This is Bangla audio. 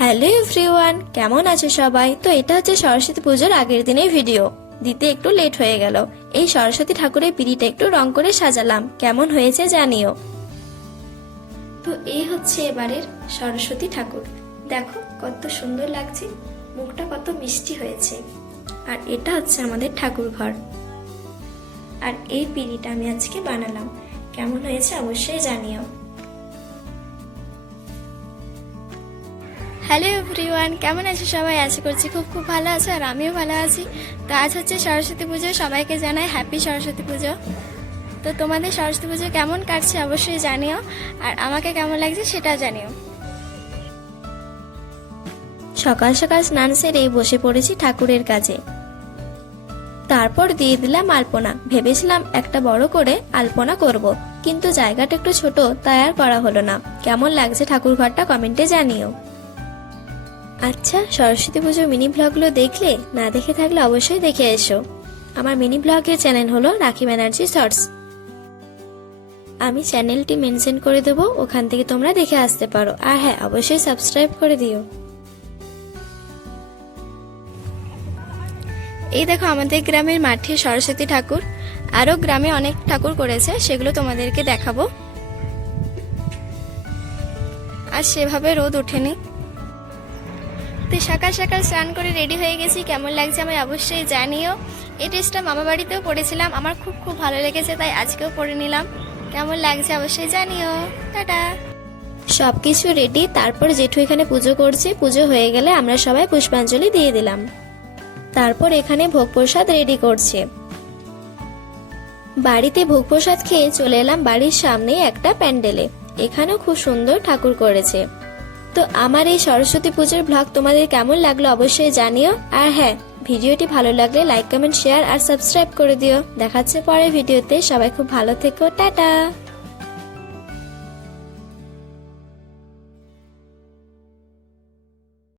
হ্যালো এভরিওয়ান, কেমন আছো সবাই? তো এটা হচ্ছে সরস্বতী পুজোর আগের দিনের ভিডিও। দিতে একটু লেট হয়ে গেল। এই সরস্বতী ঠাকুরের পিঁড়িটা একটু রং করে সাজালাম, কেমন হয়েছে জানিও। তো এই হচ্ছে এবারের সরস্বতী ঠাকুর। দেখো কত সুন্দর লাগছে, মুখটা কত মিষ্টি হয়েছে। আর এটা হচ্ছে আমাদের ঠাকুর ঘর। আর এই পিঁড়িটা আমি আজকে বানালাম, কেমন হয়েছে অবশ্যই জানিও। হ্যালো এভরিওয়ান, কেমন আছো সবাই? আশা করছি খুব খুব ভালো আছো, আর আমিও ভালো আছি। তো আজ হচ্ছে সরস্বতী পুজো, সবাইকে জানাই হ্যাপি সরস্বতী পুজো। তো তোমাদের সরস্বতী পুজো কেমন কাটছে অবশ্যই জানিও, আর আমাকে কেমন লাগছে সেটাও জানিও। সকাল সকাল স্নান সেরে বসে পড়েছি ঠাকুরের কাছে। তারপর দিয়ে দিলাম আলপনা। ভেবেছিলাম একটা বড় করে আলপনা করব, কিন্তু জায়গাটা একটু ছোট, তাই আর করা হলো না। কেমন লাগছে ঠাকুর ঘরটা কমেন্টে জানিও। আচ্ছা, সরস্বতী পুজোর মিনি ব্লগগুলো দেখলে? না দেখে থাকলে অবশ্যই দেখে এসো। আমার মিনি ব্লগের চ্যানেল হলো রাখি ব্যানার্জি শর্টস। আমি চ্যানেলটি মেনশন করে দেবো, ওখান থেকে তোমরা দেখে আসতে পারো। আর হ্যাঁ, অবশ্যই সাবস্ক্রাইব করে দিও। এই দেখো আমাদের গ্রামের মাঠে সরস্বতী ঠাকুর। আরো গ্রামে অনেক ঠাকুর করেছে, সেগুলো তোমাদেরকে দেখাবো। আর সেভাবে রোদ ওঠেনি। তো সকাল সকাল স্নান করে রেডি হয়ে গেছি, কেমন লাগছে আমায় অবশ্যই জানিও। এই ড্রেসটা মামা বাড়িতেও পরেছিলাম, আমার খুব খুব ভালো লেগেছে, তাই আজকেও পরে নিলাম। কেমন লাগছে অবশ্যই জানিও। টাটা। সবকিছু রেডি, তারপর জেঠু এখানে পুজো করছে। পুজো হয়ে গেলে আমরা সবাই পুষ্পাঞ্জলি দিয়ে দিলাম। তারপর এখানে ভোগ প্রসাদ রেডি করছে। বাড়িতে ভোগ প্রসাদ খেয়ে চলে এলাম বাড়ির সামনে একটা প্যান্ডেলে। এখানেও খুব সুন্দর ঠাকুর করেছে। তো আমার এই সরস্বতী পুজোর ব্লগ তোমাদের কেমন লাগলো অবশ্যই জানিও। আর হ্যাঁ, ভিডিওটি ভালো লাগলে লাইক, কমেন্ট, শেয়ার আর সাবস্ক্রাইব করে দিও। দেখাচ্ছে পরের ভিডিওতে। সবাই খুব ভালো থেকো, টাটা।